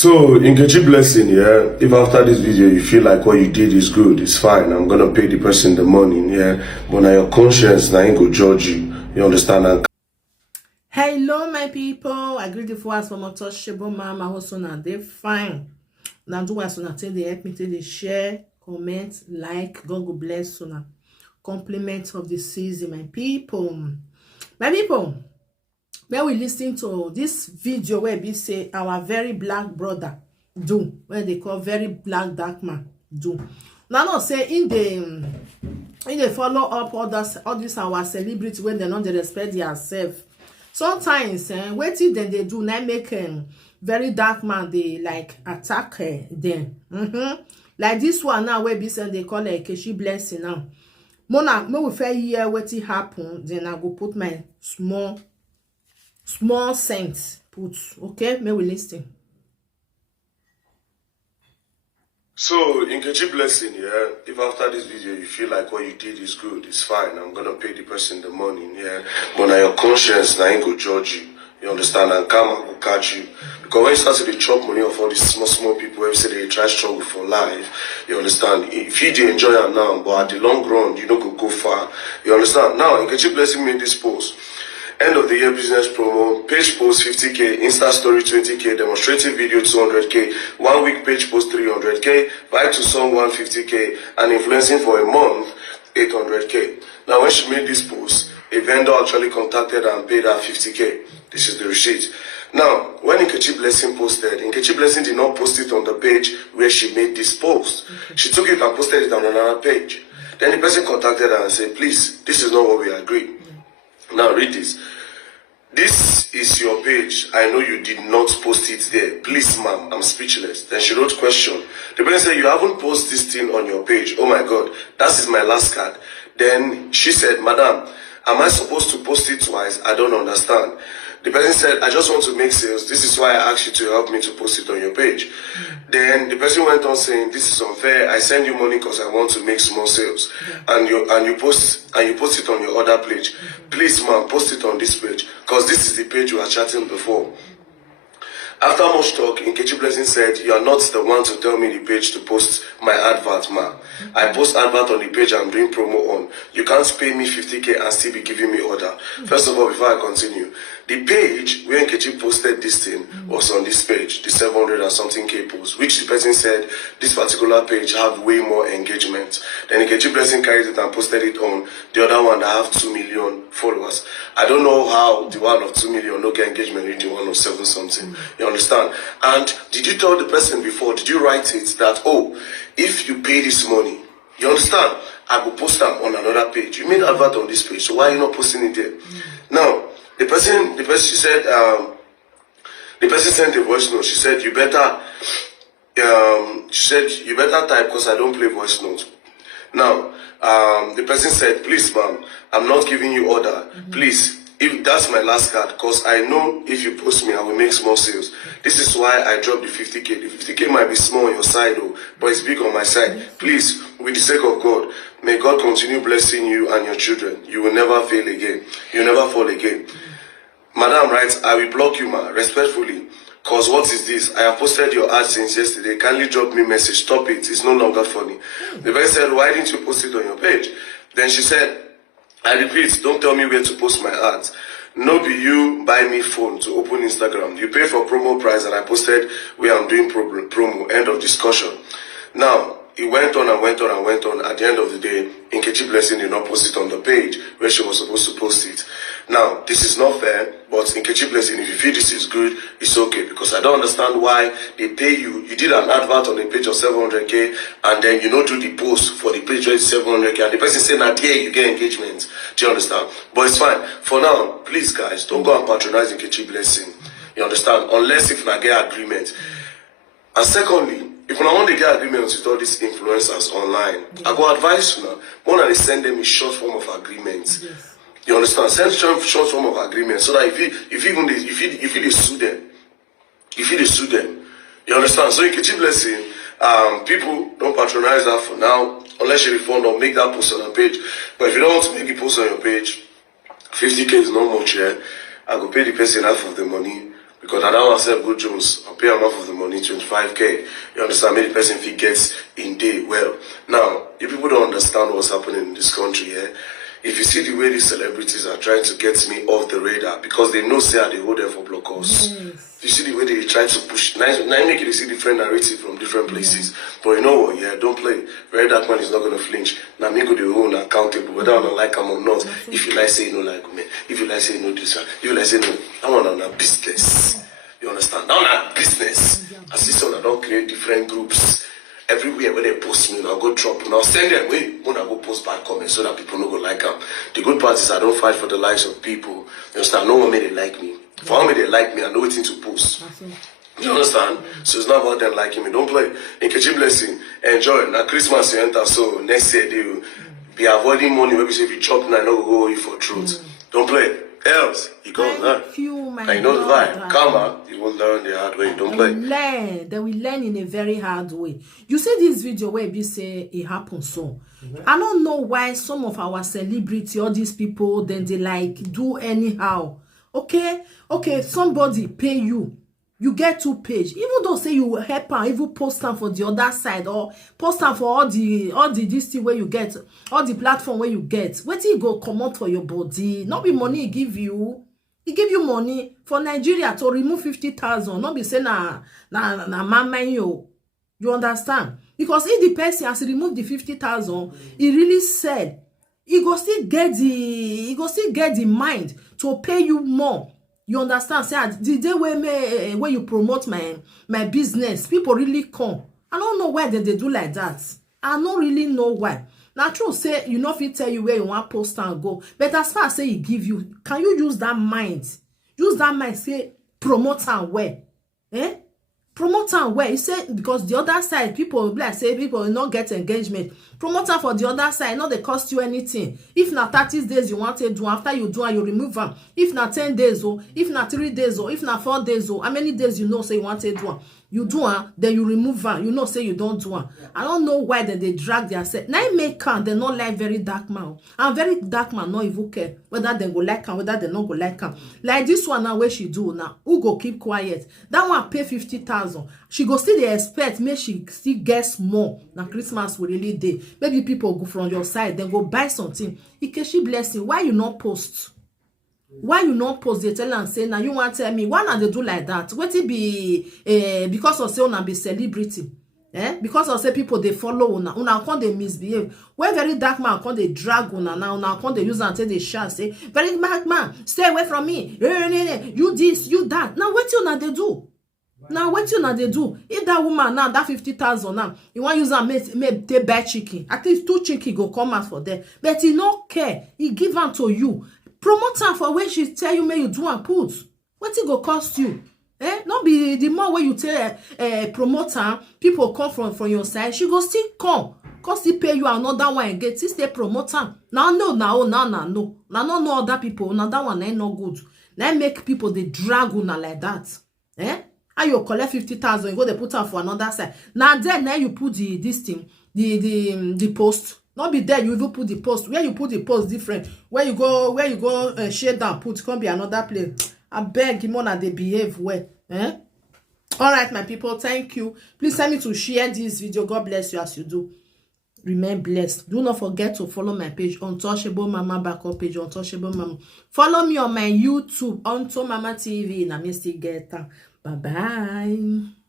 So, Nkichi blessing, yeah. If after this video you feel like what you did is good, it's fine. I'm gonna pay the person the money, yeah. But now your conscience, now ain't go judge you. You understand? And hello my people, I greet you for us from untouchable mama. Also now they fine. Now do as soon they help me to share, comment, like. God will bless you now. Compliments of the season, my people. My people, when we listen to this video where we say our very black brother do, where they call very black dark man do. Now not say in the follow up all this our celebrity when they not they respect themselves. Sometimes wetin dem they do now make very dark man they like attack them. Like this one now where be say they call Nkichi blessing now. Mona, me we fair hear wetin happen, then I go put my small sense put. Okay, may we listen. so, Nkichi blessing, yeah. If after this video you feel like what you did is good, it's fine. I'm gonna pay the person the money, yeah. But now your conscience, now ain't go judge you. You understand? And karma will catch you. Because when you start to dey chop money of all these small people, where you say they try struggle for life, you understand? If you dey enjoy it now, but at the long run, you don't go far. You understand? Now, Nkichi blessing made this post. End of the year business promo, page post 50k, Insta story 20k, demonstrative video 200k, 1 week page post 300k, vibe to song 150k, and influencing for a month 800k. Now when she made this post, a vendor actually contacted her and paid her 50k. This is the receipt. Now, when Nkichi Blessing posted, Nkichi Blessing did not post it on the page where she made this post. She took it and posted it on another page. Then the person contacted her and said, please, this is not what we agreed. Now read this. This is your page. I know you did not post it there. Please, ma'am, I'm speechless. Then she wrote question. The person said, you haven't posted this thing on your page. Oh my God, that is my last card. Then she said, madam, am I supposed to post it twice? I don't understand. The person said, I just want to make sales. This is why I asked you to help me to post it on your page. Then the person went on saying, this is unfair. I send you money because I want to make small sales. And you post it on your other page. Please, ma'am, post it on this page because this is the page we were chatting before. After much talk, Nkichi Blessing said, you are not the one to tell me the page to post my advert, ma'am. I post advert on the page I'm doing promo on. You can't pay me 50k and still be giving me order. First of all, before I continue, the page where Nkichi posted this thing was on this page, the 700 and something K post, which the person said this particular page have way more engagement. Then Nkichi Blessing carried it and posted it on the other one that have 2 million followers. I don't know how the one of 2 million no get engagement with the one of 7 something. You understand? And did you tell the person before, did you write it that, oh, if you pay this money, you understand, I will post them on another page. You made advert on this page, so why are you not posting it there? Now, the person she said, the person sent a voice note. She said, you better type because I don't play voice notes. Now, the person said, please, ma'am, I'm not giving you order. Please, if that's my last card, because I know if you post me, I will make small sales. This is why I dropped the 50k. The 50k might be small on your side, though, but it's big on my side. Please, with the sake of God, may God continue blessing you and your children. You will never fail again. You will never fall again. Madam writes, I will block you, ma, respectfully. Because what is this? I have posted your ad since yesterday. Kindly drop me a message. Stop it. It's no longer funny. The person said, why didn't you post it on your page? Then she said, I repeat, don't tell me where to post my ads. No be you buy me phone to open Instagram. You pay for promo price and I posted where I'm doing promo. End of discussion. Now, it went on and went on and went on. At the end of the day, Nkichi Blessing did not post it on the page where she was supposed to post it. Now, this is not fair, but Nkichi Blessing, if you feel this is good, it's okay. Because I don't understand why they pay you. You did an advert on a page of 700k, and then you don't do the post for the page where it's 700k, and the person saying that here you get engagement. Do you understand? But it's fine. For now, please guys, don't go and patronize Nkichi Blessing. You understand? Unless if I get agreement. And secondly, if I want to get agreements with all these influencers online, I go advise you now. One, they send them a short form of agreement. You understand? Send short form of agreement so that if you sue them, you understand? So Nkichi Blessing, people don't patronize that for now unless you refund or make that post on a page. But if you don't want to make a post on your page, 50k is not much. I go pay the person half of the money. Because I don't accept good Jones. I'll pay him half of the money, 25K. You understand? Maybe the person if he gets in day well. Now, if people don't understand what's happening in this country, yeah, if you see the way these celebrities are trying to get me off the radar, because they know say they hold them for blockers. Yes. You see the way they try to push, now make you see different narrative from different places. But you know what, yeah, don't play. Verydarkman is not going to flinch. Now me go the own accountable, whether I don't like him or not. If you like say you know like me, if you like say you know this one, if you like say no, I want on a business. You understand? Now on a business. I see some that don't create different groups. Everywhere where they post me, I'll go drop and I'll send them away when I go post bad comments so that people don't go like them. The good part is I don't fight for the likes of people. You understand? No one made it like me. For how many they like me, I know what to post. You understand? So it's not about them liking me. Don't play. Nkichi blessing. Enjoy. Now Christmas you enter, so next year they will be avoiding money. Maybe say if you chop now, I don't go you for truth. Don't play. Else, you go learn. Thank you, my and you know the brother. vibe. Karma, you will learn the hard way. Don't play. They will learn in a very hard way. You see this video where you say it happened so. I don't know why some of our celebrity, all these people, then they like do anyhow. Okay, somebody pay you. You get 2 page. Even though say you help and even post them for the other side or post them for all the this thing where you get, all the platform where you get. What you go come out for your body? Not be money he give you. He give you money for Nigeria to remove 50,000. Not be say na mama you. You understand? Because if the person has removed the 50,000, he really said he go still get the mind to pay you more. You understand? Say the day where you promote my business, people really come. I don't know why they do like that. I don't really know why. Now true say you know if he tell you where you want post and go, but as far as say he give you, can you use that mind? Use that mind. Say promote and where, promote and where. You say because the other side people like say people will not get engagement. Promoter for the other side, not they cost you anything. If na 30 days you want to do, after you do and you remove them. If na 10 days or if na 3 days or if na 4 days or how many days you know say you want to do, you do then you remove them. You know say you don't do. I don't know why they drag their set. Now make can they not like Verydarkman. And Verydarkman not even care whether they go like him, whether they not go like him. Like this one now where she do now, who go keep quiet? That one pay 50,000. She go still they expect make she still gets more. Now Christmas will really day. Maybe people go from your side, then go buy something. Nkichi blessing. Why you not post? Why you not post? They tell and say now you want to tell me why not they do like that? What it be because of say una be celebrity? Because of say people they follow una can't they misbehave. When Verydarkman can't they drag una can't they use until they shall say Verydarkman stay away from me. You this, you that. Now what you they do? Now what you they do? If that woman now that 50,000 now you want use and make they buy chicken, at least 2 chicken go come out for them. But he no care. He give them to you. Promote her for when she tell you may you do and put. What it go cost you? Not be the more when you tell promoter people come from your side. She go still come. Cause he pay you another one and get still promoter. Now no. Now no other people. Now that one ain't no good. Now make people they drag una like that. How you collect 50,000, you go they put her for another side. Now then you put this thing, the post. Not be there, you even put the post. Where you put the post different. Where you go share down, put can be another place. I beg you more they behave well. All right, my people, thank you. Please send me to share this video. God bless you as you do. Remain blessed. Do not forget to follow my page, Untouchable Mama Backup page, Untouchable Mama. Follow me on my YouTube, Unto Mama TV. Na me still get. Bye bye.